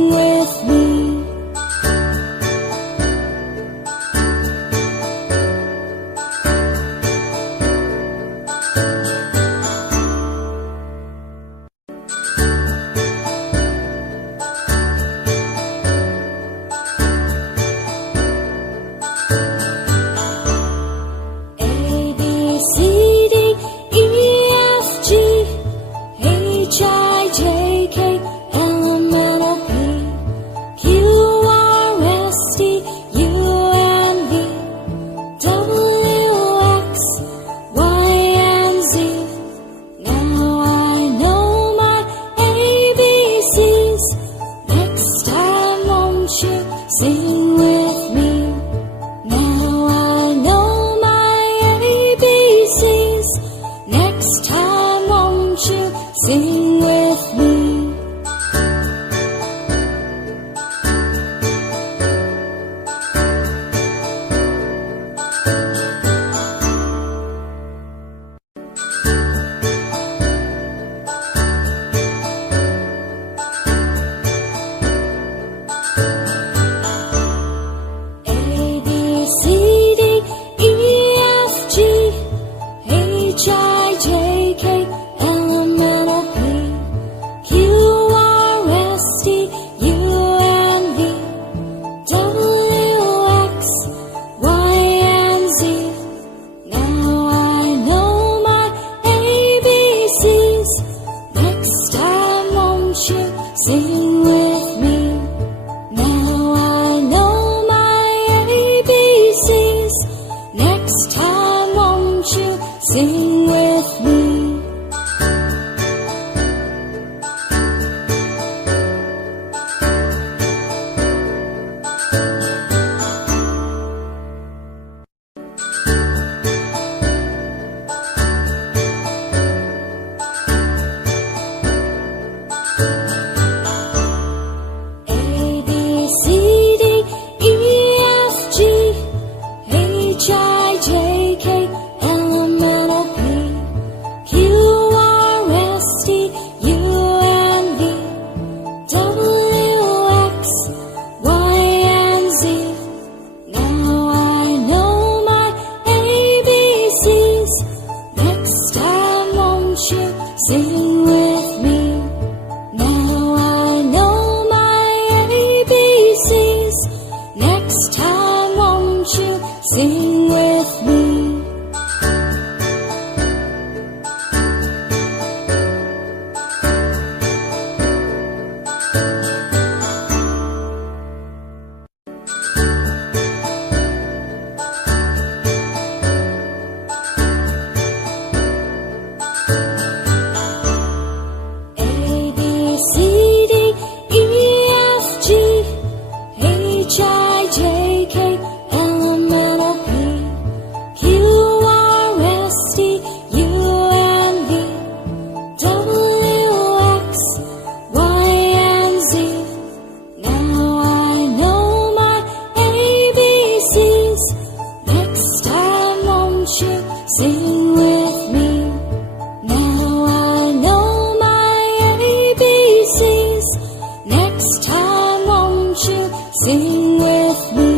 sing with me. Sing with me. Now I know my ABCs. Next time won't you sing with me? Sing with me. Now I know my ABCs. Next time won't you sing with me? Sing with me. Now I know my ABCs. Next time won't you sing with me? Sing with me. Now I know my ABCs. Next time won't you sing with me?